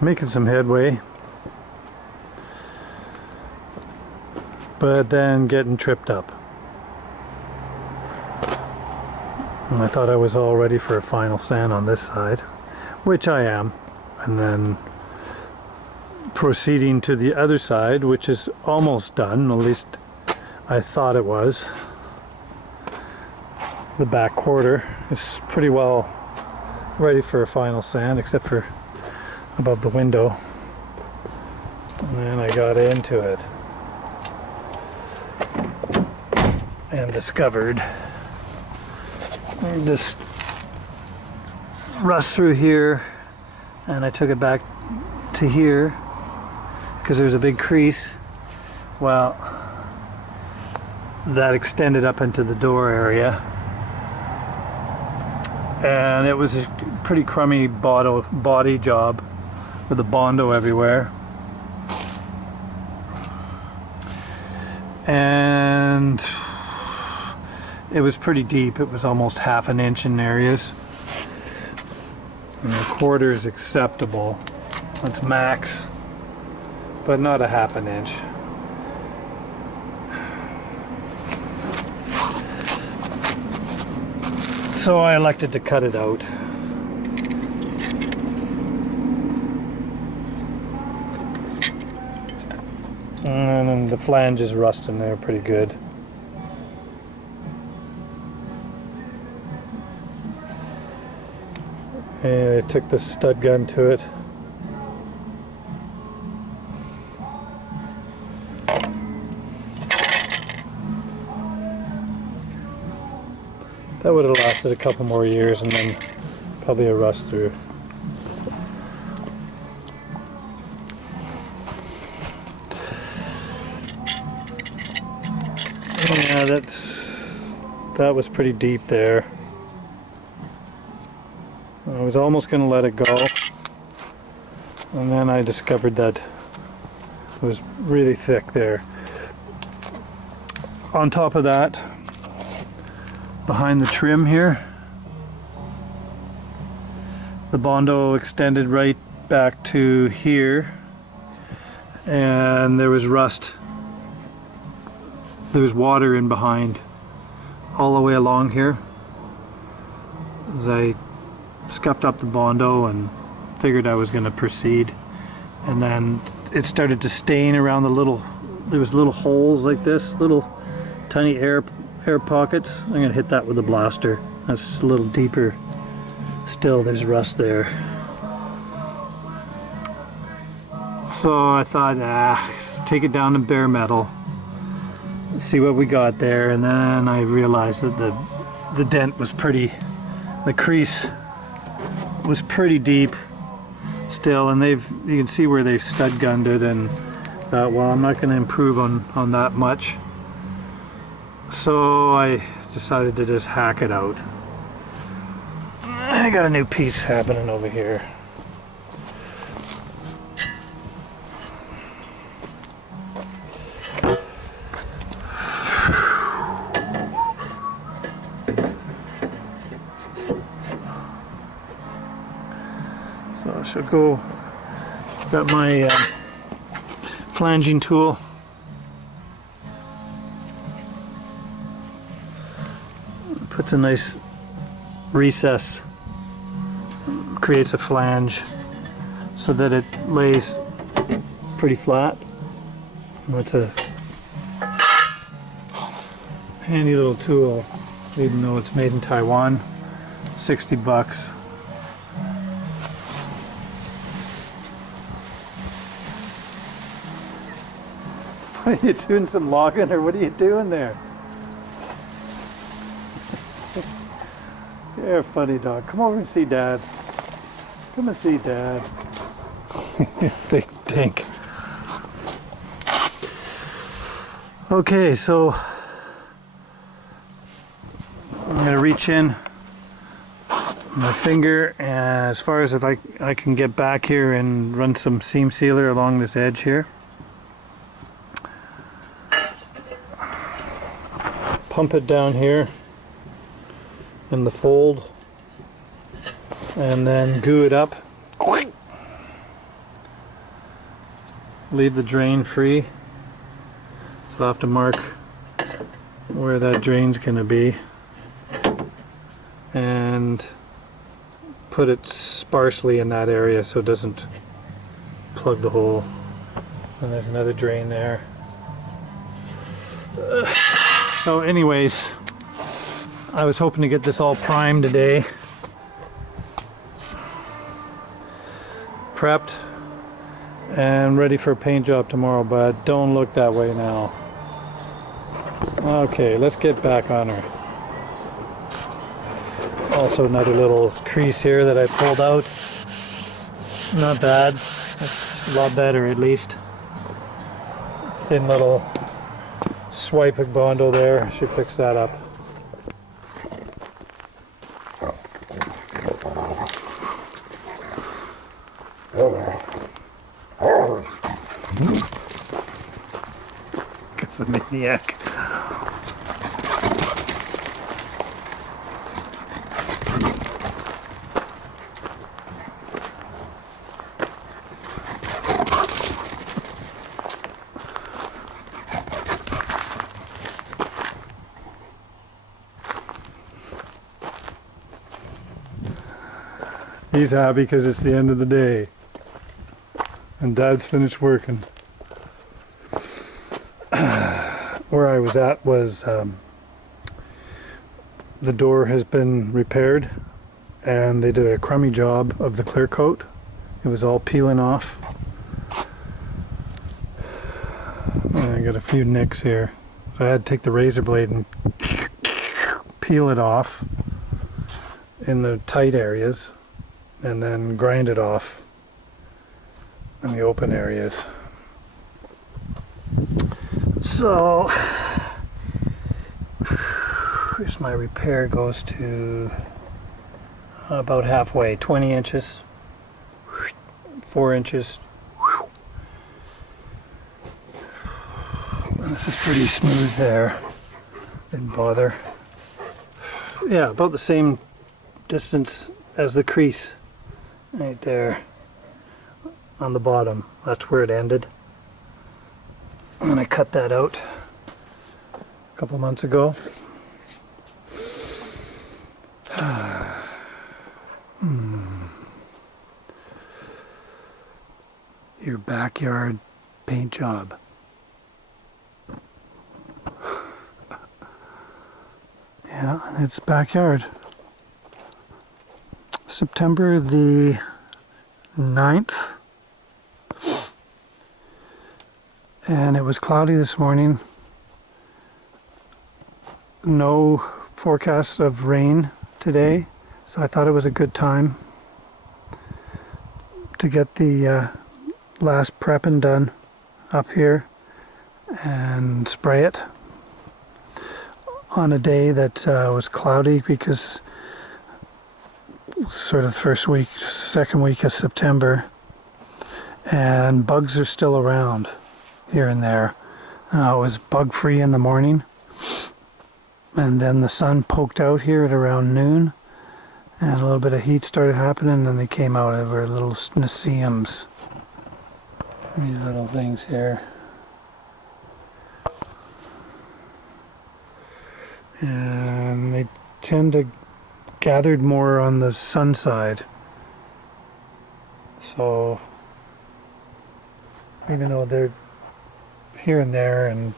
making some headway, but then getting tripped up. And I thought I was all ready for a final sand on this side, which I am, and then proceeding to the other side, which is almost done, at least I thought it was. The back quarter is pretty well ready for a final sand, except for above the window. And then I got into it and discovered this rust through here, and I took it back to here because there's a big crease. Well, that extended up into the door area, and it was a pretty crummy body job with the Bondo everywhere. And it was pretty deep. It was almost half an inch in areas. And a quarter is acceptable. That's max, but not a half an inch. So I elected to cut it out. And then the flange is rusting there pretty good. And I took the stud gun to it. That would have lasted a couple more years, and then probably a rust through. Yeah, that was pretty deep there. I was almost going to let it go, and then I discovered that it was really thick there. On top of that, behind the trim here, the Bondo extended right back to here, and there was rust. There was water in behind all the way along here. As I scuffed up the Bondo and figured I was going to proceed, and then it started to stain around there was little holes like this, little tiny air pockets. I'm going to hit that with a blaster. That's a little deeper still. There's rust there. So I thought, let's take it down to bare metal, see what we got there. And then I realized that the dent was the crease was pretty deep still, and you can see where they've stud gunned it, and thought, well, I'm not going to improve on that much. So I decided to just hack it out. I got a new piece happening over here. So I shall go, got my flanging tool. Puts a nice recess, creates a flange so that it lays pretty flat. That's a handy little tool, even though it's made in Taiwan. 60 bucks. What are you doing, some logging, or what are you doing there? You're a funny dog. Come over and see Dad. Come and see Dad. Big dink. Okay, so I'm going to reach in my finger as far as if I can get back here and run some seam sealer along this edge here. Pump it down here in the fold, and then goo it up. leave the drain free. So I'll have to mark where that drain's going to be and put it sparsely in that area so it doesn't plug the hole. And there's another drain there. So anyways, I was hoping to get this all primed today, prepped and ready for a paint job tomorrow, but don't look that way now. Okay, let's get back on her. Also another little crease here that I pulled out. Not bad. That's a lot better at least. Thin little swipe of Bondo there. Should fix that up. Because a maniac. He's happy because it's the end of the day and Dad's finished working. Where I was at was the door has been repaired and they did a crummy job of the clear coat. It was all peeling off. And I got a few nicks here. So I had to take the razor blade and peel it off in the tight areas and then grind it off in the open areas. So here's my repair, goes to about halfway, 20 inches, 4 inches. And this is pretty smooth there, didn't bother. Yeah, about the same distance as the crease right there on the bottom. That's where it ended. And I cut that out a couple months ago. Your backyard paint job. Yeah, it's backyard. September the 9th. And it was cloudy this morning. No forecast of rain today, so I thought it was a good time to get the last prepping done up here and spray it on a day that was cloudy, because sort of first week, second week of September, and bugs are still around here and there. It was bug free in the morning, and then the sun poked out here at around noon and a little bit of heat started happening, and then they came out over little nasceums, these little things here, and they tend to gathered more on the sun side. So even though they're here and there and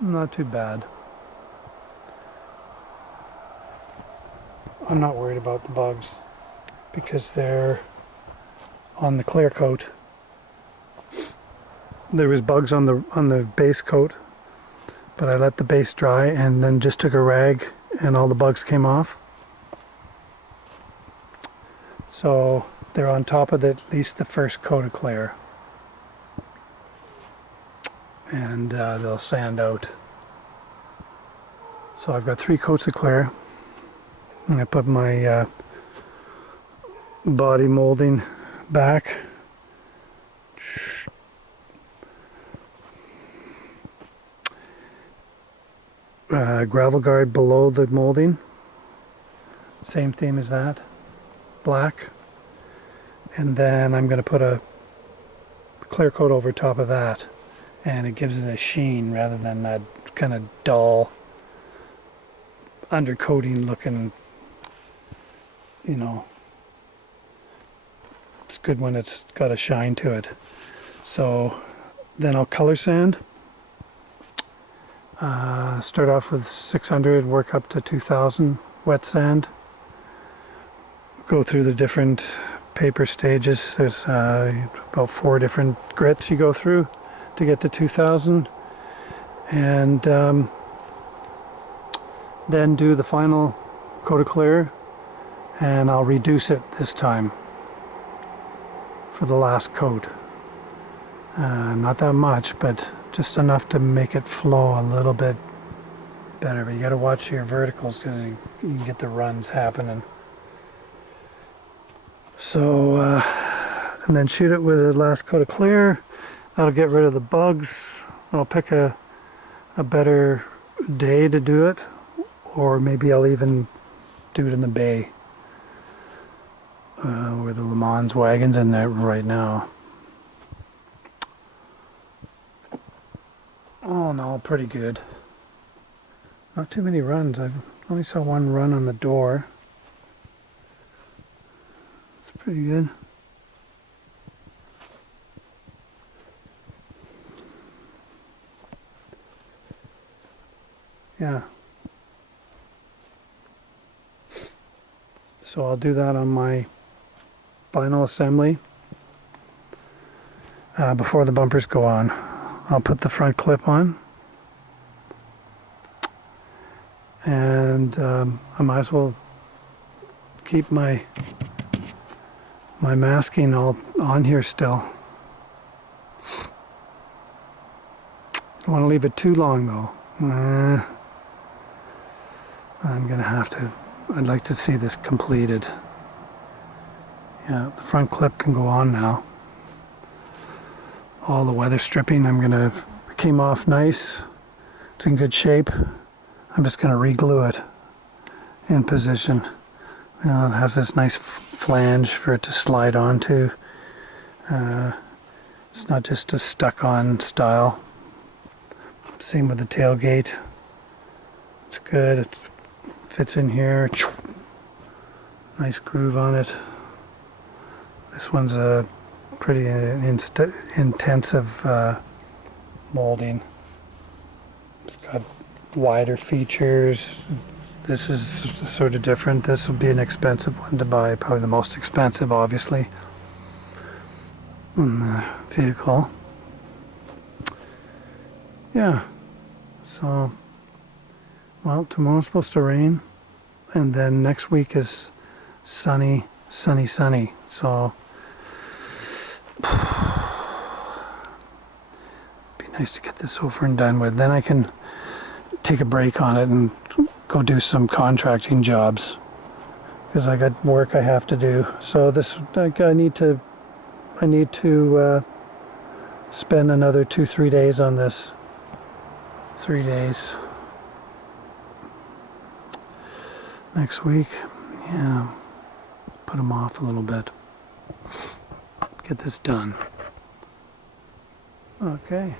not too bad, I'm not worried about the bugs because they're on the clear coat. There was bugs on the base coat, but I let the base dry and then just took a rag and all the bugs came off. So they're on top of at least the first coat of clear, and they'll sand out. So I've got 3 coats of clear, and I put my body molding back. Gravel guard below the molding, same theme as that, black, and then I'm going to put a clear coat over top of that, and it gives it a sheen rather than that kind of dull undercoating looking, you know. It's good when it's got a shine to it. So then I'll color sand. Start off with 600, work up to 2000 wet sand. Go through the different paper stages. There's about 4 different grits you go through to get to 2000, and then do the final coat of clear, and I'll reduce it this time for the last coat. Not that much, but just enough to make it flow a little bit better. But you got to watch your verticals because you can get the runs happening. So, and then shoot it with the last coat of clear. That'll get rid of the bugs. I'll pick a better day to do it, or maybe I'll even do it in the bay where the Le Mans wagon's in there right now. Oh no, pretty good. Not too many runs. I only saw 1 run on the door. It's pretty good. Yeah. So I'll do that on my final assembly before the bumpers go on. I'll put the front clip on, and I might as well keep my masking all on here still. Don't want to leave it too long though. I'm gonna have to. I'd like to see this completed. Yeah, the front clip can go on now. All the weather stripping, it came off nice. It's in good shape. I'm just gonna re-glue it in position. You know, it has this nice flange for it to slide onto. It's not just a stuck-on style. Same with the tailgate. It's good. It fits in here. Nice groove on it. This one's a pretty intensive molding. It's got wider features. This is sort of different. This will be an expensive one to buy, probably the most expensive, obviously, in the vehicle. Yeah, so, well, tomorrow's supposed to rain, and then next week is sunny, sunny, sunny. So it'd be nice to get this over and done with. Then I can take a break on it and go do some contracting jobs, because I got work I have to do. So this, like, I need to spend another 2-3 days on this. 3 days next week. Yeah, put them off a little bit. Get this done. Okay.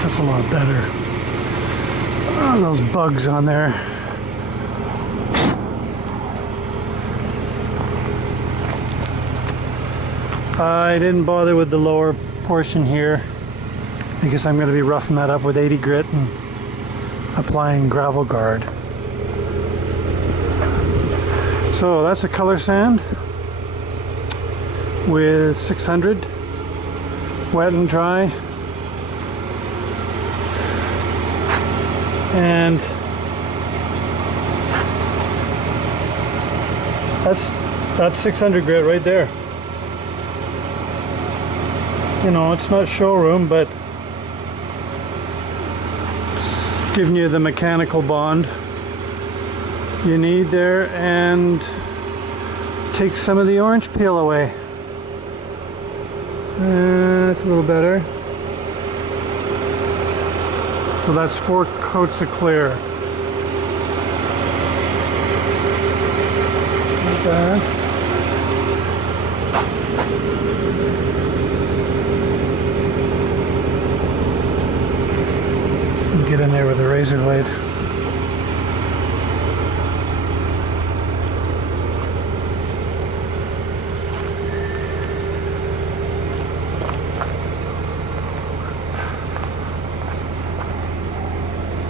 That's a lot better. those bugs on there. I didn't bother with the lower portion here because I'm going to be roughing that up with 80 grit and applying gravel guard. So that's a color sand with 600, wet and dry, and that's 600 grit right there. You know, it's not showroom, but it's giving you the mechanical bond you need there, and take some of the orange peel away. That's a little better. So that's 4 coats of clear. Like that. Get in there with a razor blade.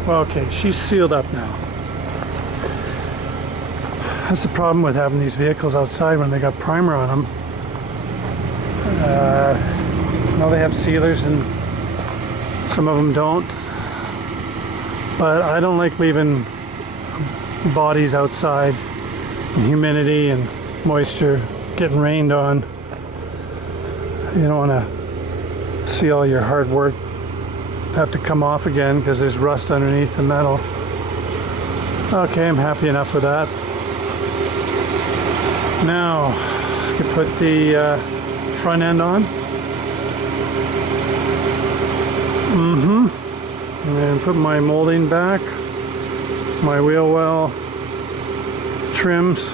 Well, okay, she's sealed up now. That's the problem with having these vehicles outside when they got primer on them. Now they have sealers and some of them don't. But I don't like leaving bodies outside in humidity and moisture, getting rained on. You don't want to see all your hard work have to come off again because there's rust underneath the metal. Okay, I'm happy enough with that. Now, you put the front end on. And then put my molding back, my wheel well, trims,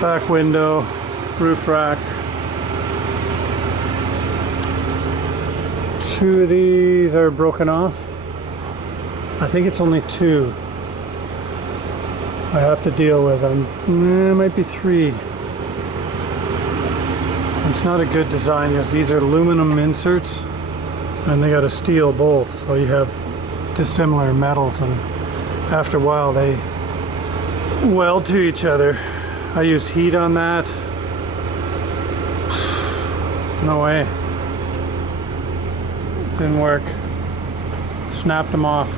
back window, roof rack. 2 of these are broken off. I think it's only 2 I have to deal with. It might be 3. It's not a good design because these are aluminum inserts and they got a steel bolt, so you have dissimilar metals, and after a while they weld to each other. I used heat on that. No way. Didn't work. Snapped them off.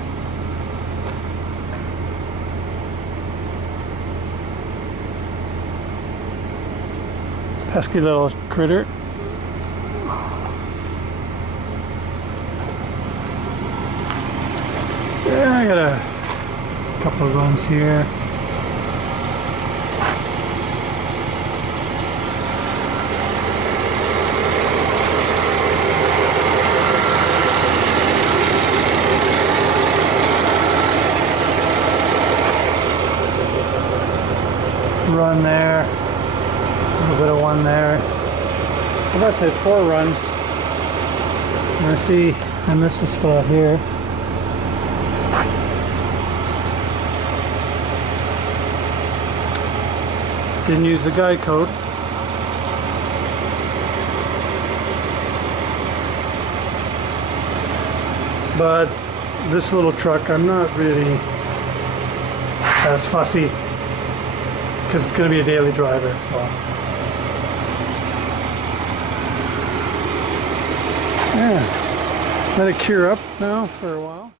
Pesky little critter. Yeah, I got a couple of runs here. Run there, a little bit of one there. So that's it, 4 runs. And I see I missed a spot here. Didn't use the guide coat. But this little truck, I'm not really as fussy because it's going to be a daily driver. So yeah, let it cure up now for a while.